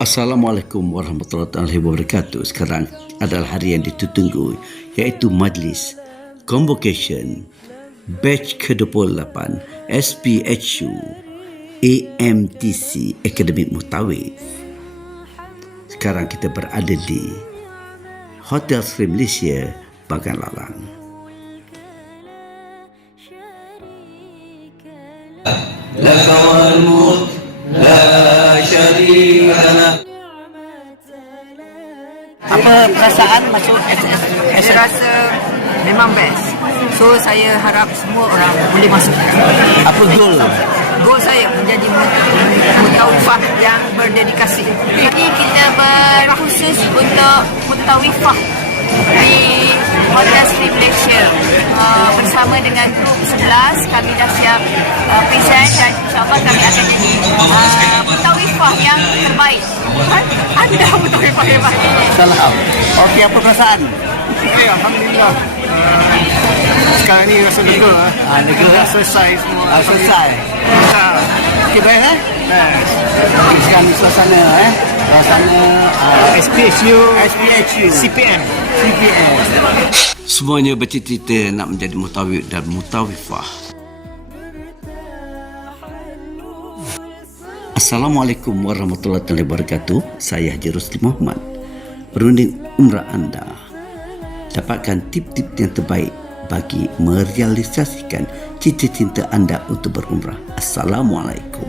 Assalamualaikum warahmatullahi wabarakatuh. Sekarang adalah hari yang ditunggu, iaitu majlis convocation batch ke-28 SPHU AMTC Akademik Mutawif. Sekarang kita berada di Hotel Sri Malaysia, Bagan Lalang. Lakawal mulk la syarika lah. Apa perasaan masuk SS? Saya rasa memang best. So saya harap semua orang boleh masuk. Apa goal? Goal saya menjadi mutawifah yang berdedikasi. Jadi kita berkhusus untuk mutawifah di Hotel Sri Malaysia bersama dengan grup 11. Kami dah siap present dan insyaAllah kami akan jadi mutawifah yang terbaik. Anda mutawifah yang baik. Salam. Okey, apa perasaan? Alhamdulillah. Sekarang ni rasa lega. Lega Dah selesai semua. Selesai. Okey, baik Best. Sekarang ni suasana suasana SPHU CPM. Semuanya bercita-cita nak menjadi mutawif dan mutawifah. Assalamualaikum warahmatullahi wabarakatuh. Saya Haji Rusli Muhammad, perunding umrah anda. Dapatkan tip-tip yang terbaik bagi merealisasikan cita-cita anda untuk berumrah. Assalamualaikum.